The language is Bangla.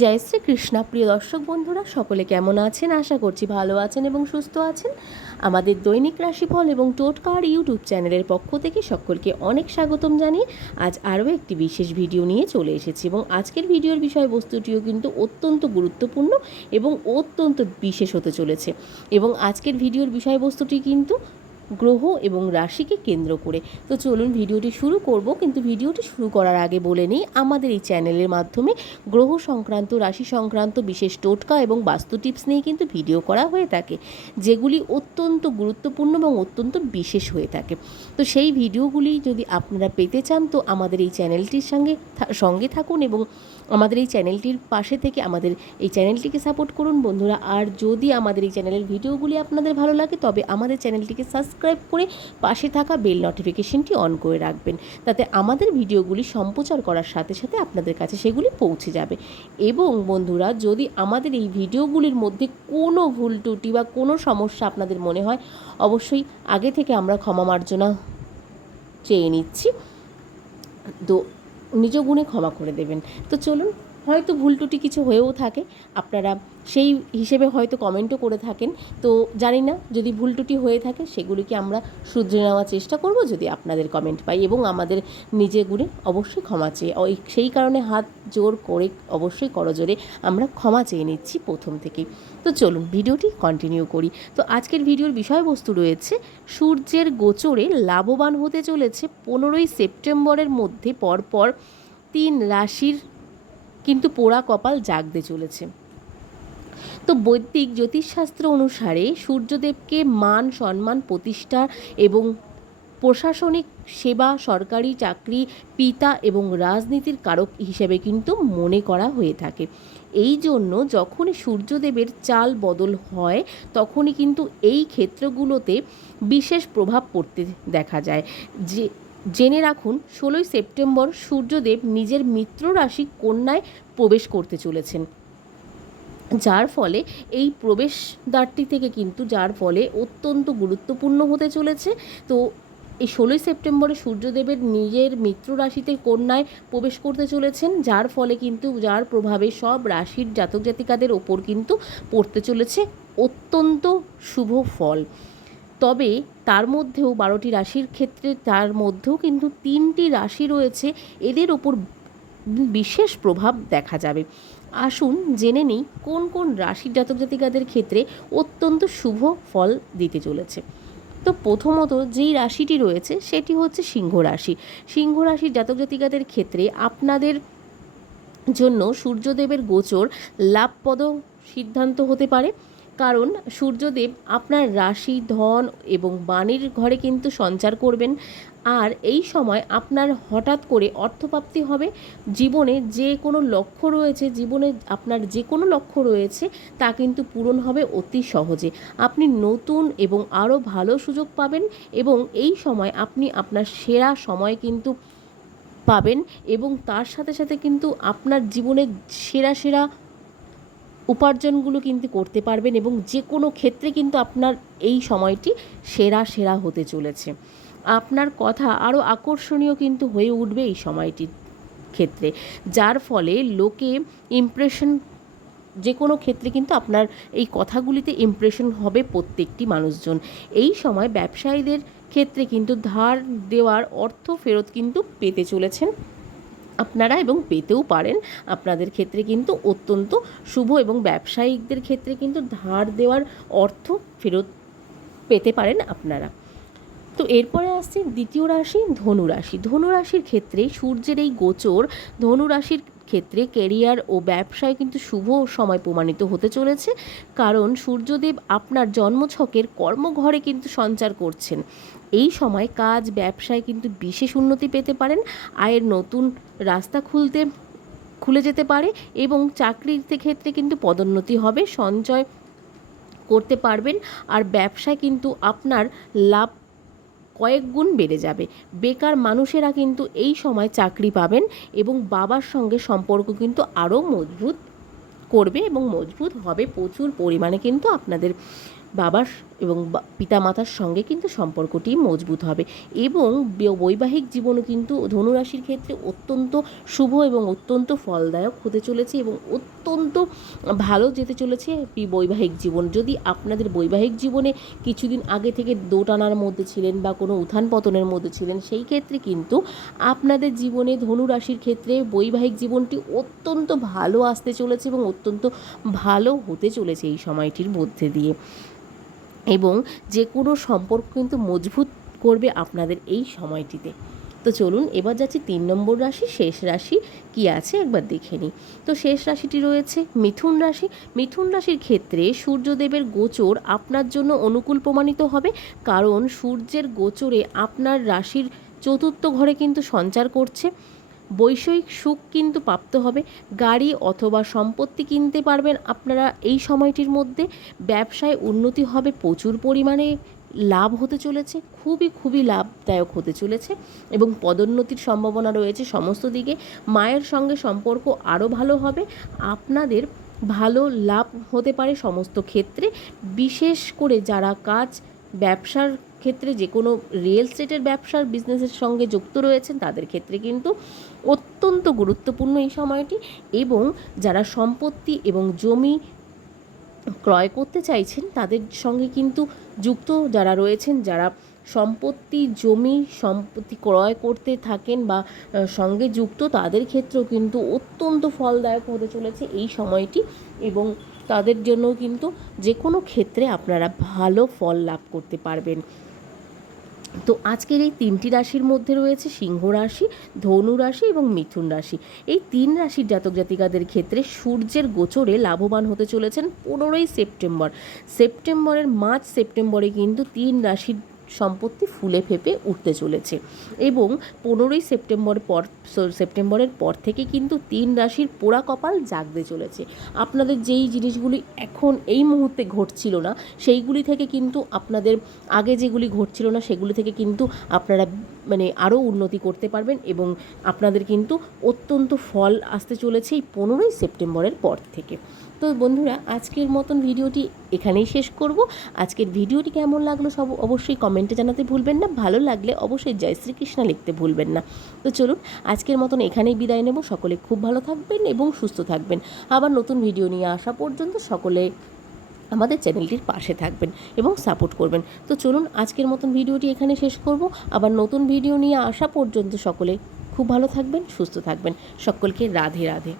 জয় শ্রী কৃষ্ণা প্রিয় দর্শক বন্ধুরা, সকলে কেমন আছেন? আশা করছি ভালো আছেন এবং সুস্থ আছেন। আমাদের দৈনিক রাশিফল এবং টোটকার ইউটিউব চ্যানেলের পক্ষ থেকে সকলকে অনেক স্বাগতম জানিয়ে আজ আরও একটি বিশেষ ভিডিও নিয়ে চলে এসেছি এবং আজকের ভিডিওর বিষয়বস্তুটিও কিন্তু অত্যন্ত গুরুত্বপূর্ণ এবং অত্যন্ত বিশেষ হতে চলেছে। এবং আজকের ভিডিওর বিষয়বস্তুটি কিন্তু গ্রহ এবং রাশিকে কেন্দ্র করে। তো চলুন ভিডিওটি শুরু করব, কিন্তু ভিডিওটি শুরু করার আগে বলে নিই, আমাদের এই চ্যানেলের মাধ্যমে গ্রহ সংক্রান্ত, রাশি সংক্রান্ত বিশেষ টোটকা এবং বাস্তু টিপস নিয়ে কিন্তু ভিডিও করা হয়ে থাকে, যেগুলি অত্যন্ত গুরুত্বপূর্ণ এবং অত্যন্ত বিশেষ হয়ে থাকে। তো সেই ভিডিওগুলি যদি আপনারা পেতে চান, তো আমাদের এই চ্যানেলটির সঙ্গে সঙ্গে থাকুন এবং আমাদের এই চ্যানেলটির পাশে থেকে আমাদের এই চ্যানেলটিকে সাপোর্ট করুন। বন্ধুরা, আর যদি আমাদের এই চ্যানেলের ভিডিওগুলি আপনাদের ভালো লাগে, তবে আমাদের চ্যানেলটিকে সাবস্ক্রাইব করে পাশে থাকা বেল নোটিফিকেশনটি অন করে রাখবেন। তাতে আমাদের ভিডিওগুলি সম্প্রচার করার সাথে সাথে আপনাদের কাছে সেগুলি পৌঁছে যাবে। এবং বন্ধুরা, যদি আমাদের এই ভিডিওগুলির মধ্যে কোনো ভুল ত্রুটি বা কোনো সমস্যা আপনাদের মনে হয়, অবশ্যই আগে থেকে আমরা ক্ষমা মার্জনা চেয়ে নিচ্ছি। তো নিজ গুণে ক্ষমা করে দেবেন। তো চলুন, হয়তো ভুল ত্রুটি কিছু হয়েও থাকে। আপনারা সেই হিসেবে হয়তো কমেন্টও করে থাকেন। তো জানি না, যদি ভুল ত্রুটি হয়ে থাকে সেগুলিকে আমরা শুধরে নেওয়ার চেষ্টা করব যদি আপনাদের কমেন্ট পাই এবং আমাদের নিজে গুণে অবশ্যই ক্ষমা চেয়ে সেই কারণে হাত জোর করে অবশ্যই করজোরে আমরা ক্ষমা চেয়ে নিচ্ছি প্রথম থেকেই। তো চলুন ভিডিওটি কন্টিনিউ করি। তো আজকের ভিডিওর বিষয়বস্তু রয়েছে, সূর্যের গোচরে লাভবান হতে চলেছে পনেরোই সেপ্টেম্বরের মধ্যে পরপর তিন রাশির কিন্তু পোড়া কপাল জাগতে চলেছে। তো বৈদিক জ্যোতিষশাস্ত্র অনুসারে সূর্যদেবকে মান, সম্মান, প্রতিষ্ঠা এবং প্রশাসনিক সেবা, সরকারি চাকরি, পিতা এবং রাজনীতির কারক হিসেবে কিন্তু মনে করা হয়ে থাকে। এই জন্য যখনই সূর্যদেবের চাল বদল হয়, তখনই কিন্তু এই ক্ষেত্রগুলোতে বিশেষ প্রভাব পড়তে দেখা যায়। যে, জেনে রাখুন, ষোলোই সেপ্টেম্বর সূর্যদেব নিজের মিত্র রাশি কন্যায় প্রবেশ করতে চলেছেন। যার ফলে এই প্রবেশদ্বারটি থেকে কিন্তু যার ফলে অত্যন্ত গুরুত্বপূর্ণ হতে চলেছে। তো এই ষোলোই সেপ্টেম্বরে সূর্যদেবের নিজের মিত্র রাশিতে কন্যায় প্রবেশ করতে চলেছেন, যার ফলে কিন্তু যার প্রভাবে সব রাশির জাতক জাতিকাদের ওপর কিন্তু পড়তে চলেছে অত্যন্ত শুভ ফল। তবে তার মধ্যেও বারোটি রাশির ক্ষেত্রে তার মধ্যেও কিন্তু তিনটি রাশি রয়েছে, এদের ওপর বিশেষ প্রভাব দেখা যাবে। আসুন জেনে নিই কোন কোন রাশির জাতক জাতিকাদের ক্ষেত্রে অত্যন্ত শুভ ফল দিতে চলেছে। তো প্রথমত যেই রাশিটি রয়েছে সেটি হচ্ছে সিংহ রাশি। সিংহ রাশির জাতক জাতিকাদের ক্ষেত্রে আপনাদের জন্য সূর্যদেবের গোচর লাভপদ সিদ্ধান্ত হতে পারে। কারণ সূর্যদেব আপনার রাশি, ধন এবং বাণীর ঘরে কিন্তু সঞ্চার করবেন। আর এই সময় আপনার হঠাৎ করে অর্থপ্রাপ্তি হবে। জীবনে যে কোনো লক্ষ্য রয়েছে, জীবনে আপনার যে কোনো লক্ষ্য রয়েছে, তা কিন্তু পূরণ হবে অতি সহজে। আপনি নতুন এবং আরও ভালো সুযোগ পাবেন এবং এই সময় আপনি আপনার সেরা সময় কিন্তু পাবেন এবং তার সাথে সাথে কিন্তু আপনার জীবনের সেরা সেরা উপার্জনগুলো কিন্তু করতে পারবেন এবং যে কোনো ক্ষেত্রে কিন্তু আপনার এই সময়টি সেরা সেরা হতে চলেছে। আপনার কথা আরও আকর্ষণীয় কিন্তু হয়ে উঠবে এই সময়টির ক্ষেত্রে, যার ফলে লোকে ইমপ্রেশন যে কোনো ক্ষেত্রে কিন্তু আপনার এই কথাগুলিতে ইমপ্রেশন হবে প্রত্যেকটি মানুষজন। এই সময় ব্যবসায়ীদের ক্ষেত্রে কিন্তু ধার দেওয়ার অর্থ ফেরত কিন্তু পেতে চলেছেন আপনারা এবং পেতেও পারেন। আপনাদের ক্ষেত্রে কিন্তু অত্যন্ত শুভ এবং ব্যবসায়িকদের ক্ষেত্রে কিন্তু ধার দেওয়ার অর্থ ফেরত পেতে পারেন আপনারা। তো এরপরে আসছে দ্বিতীয় রাশি ধনুরাশি। ধনুরাশির ধনু ক্ষেত্রে সূর্যের এই গোচর ধনু রাশির ক্ষেত্রে কেরিয়ার ও ব্যবসায় কিন্তু শুভ সময় প্রমাণিত হতে চলেছে, কারণ সূর্যদেব আপনার জন্মছকের কর্মঘরে কিন্তু সঞ্চার করছেন। এই সময় কাজ, ব্যবসায় কিন্তু বিশেষ উন্নতি পেতে পারেন, আয়ের নতুন রাস্তা খুলতে, খুলে যেতে পারে এবং চাকরির ক্ষেত্রে কিন্তু পদোন্নতি হবে, সঞ্চয় করতে পারবেন, আর ব্যবসায় কিন্তু আপনার লাভ কয়েক গুণ বেড়ে যাবে। বেকার মানুষেরা কিন্তু এই সময় চাকরি পাবেন এবং বাবার সঙ্গে সম্পর্ক কিন্তু আরও মজবুত করবে এবং মজবুত হবে প্রচুর পরিমাণে কিন্তু আপনাদের বাবার এবং বা- পিতামাতার সঙ্গে কিন্তু সম্পর্কটি মজবুত হবে। এবং বৈবাহিক জীবনও কিন্তু ধনুরাশির ক্ষেত্রে অত্যন্ত শুভ এবং অত্যন্ত ফলদায়ক হতে চলেছে এবং অত্যন্ত ভালো যেতে চলেছে বৈবাহিক জীবন। যদি আপনাদের বৈবাহিক জীবনে কিছুদিন আগে থেকে দোটানার মধ্যে ছিলেন বা কোনো উত্থান পতনের মধ্যে ছিলেন, সেই ক্ষেত্রে কিন্তু আপনাদের জীবনে ধনুরাশির ক্ষেত্রে বৈবাহিক জীবনটি অত্যন্ত ভালো আসতে চলেছে এবং অত্যন্ত ভালো হতে চলেছে এই সময়টির মধ্যে দিয়ে। এবং যে কোনো সম্পর্ক কিন্তু মজবুত করবে আপনাদের এই সময়টিতে। তো চলুন, এবার যাচ্ছি তিন নম্বর রাশি, শেষ রাশি কি আছে একবার দেখে নিই। তো শেষ রাশিটি রয়েছে মিথুন রাশি। মিথুন রাশির ক্ষেত্রে সূর্যদেবের গোচর আপনার জন্য অনুকূল প্রমাণিত হবে, কারণ সূর্যের গোচরে আপনার রাশির চতুর্থ ঘরে কিন্তু সঞ্চার করছে। বৈষয়িক সুখ কিন্তু প্রাপ্ত হবে। গাড়ি অথবা সম্পত্তি কিনতে পারবেন আপনারা এই সময়টির মধ্যে। ব্যবসায় উন্নতি হবে, প্রচুর পরিমাণে লাভ হতে চলেছে, খুবই খুবই লাভদায়ক হতে চলেছে এবং পদোন্নতির সম্ভাবনা রয়েছে সমস্ত দিকে। মায়ের সঙ্গে সম্পর্ক আরও ভালো হবে, আপনাদের ভালো লাভ হতে পারে সমস্ত ক্ষেত্রে। বিশেষ করে যারা কাজ, ব্যবসার ক্ষেত্রে যে কোনো রিয়েল স্টেটের ব্যবসার বিজনেসের সঙ্গে যুক্ত রয়েছেন, তাদের ক্ষেত্রে কিন্তু অত্যন্ত গুরুত্বপূর্ণ এই সময়টি এবং যারা সম্পত্তি এবং জমি ক্রয় করতে চাইছেন, তাদের সঙ্গে কিন্তু যুক্ত যারা রয়েছেন, যারা সম্পত্তি, জমি সম্পত্তি ক্রয় করতে থাকেন বা সঙ্গে যুক্ত, তাদের ক্ষেত্রেও কিন্তু অত্যন্ত ফলদায়ক হতে চলেছে এই সময়টি এবং তাদের জন্য কিন্তু যে কোনো ক্ষেত্রে আপনারা ভালো ফল লাভ করতে পারবেন। তো আজকের এই তিনটি রাশির মধ্যে রয়েছে সিংহ রাশি, ধনু রাশি এবং মিথুন রাশি। এই তিন রাশির জাতক জাতিকাদের ক্ষেত্রে সূর্যের গোচরে লাভবান হতে চলেছেন পনেরোই সেপ্টেম্বর। সেপ্টেম্বরের মার্চ সেপ্টেম্বরে কিন্তু তিন রাশির সম্পত্তি ফুলে ফেপে উঠতে চলেছে। এবং পনেরোই সেপ্টেম্বর পর সেপ্টেম্বরের পর থেকে কিন্তু তিন রাশির পোড়া কপাল জাগতে চলেছে। আপনাদের যেই জিনিসগুলি এখন এই মুহূর্তে ঘটছিল না, সেইগুলি থেকে কিন্তু আপনাদের আগে যেগুলি ঘটছিল না, সেগুলি থেকে কিন্তু আপনারা মানে আরও উন্নতি করতে পারবেন এবং আপনাদের কিন্তু অত্যন্ত ফল আসতে চলেছে এই পনেরোই সেপ্টেম্বরের পর থেকে। তো বন্ধুরা, আজকের মতন ভিডিওটি এখানেই শেষ করব। আজকের ভিডিওটি কেমন লাগল সব অবশ্যই কমেন্টে জানাতে ভুলবেন না। ভালো লাগলে অবশ্যই জয় শ্রীকৃষ্ণ লিখতে ভুলবেন না। তো চলুন, আজকের মতন এখানেই বিদায় নেব। সকলে খুব ভালো থাকবেন এবং সুস্থ থাকবেন। আবার নতুন ভিডিও নিয়ে আসা পর্যন্ত সকলে আমাদের চ্যানেলটির পাশে থাকবেন এবং সাপোর্ট করবেন। তো চলুন, আজকের মতন ভিডিওটি এখানে শেষ করব। আবার নতুন ভিডিও নিয়ে আসা পর্যন্ত সকলে খুব ভালো থাকবেন, সুস্থ থাকবেন। সকলকে রাধে রাধে।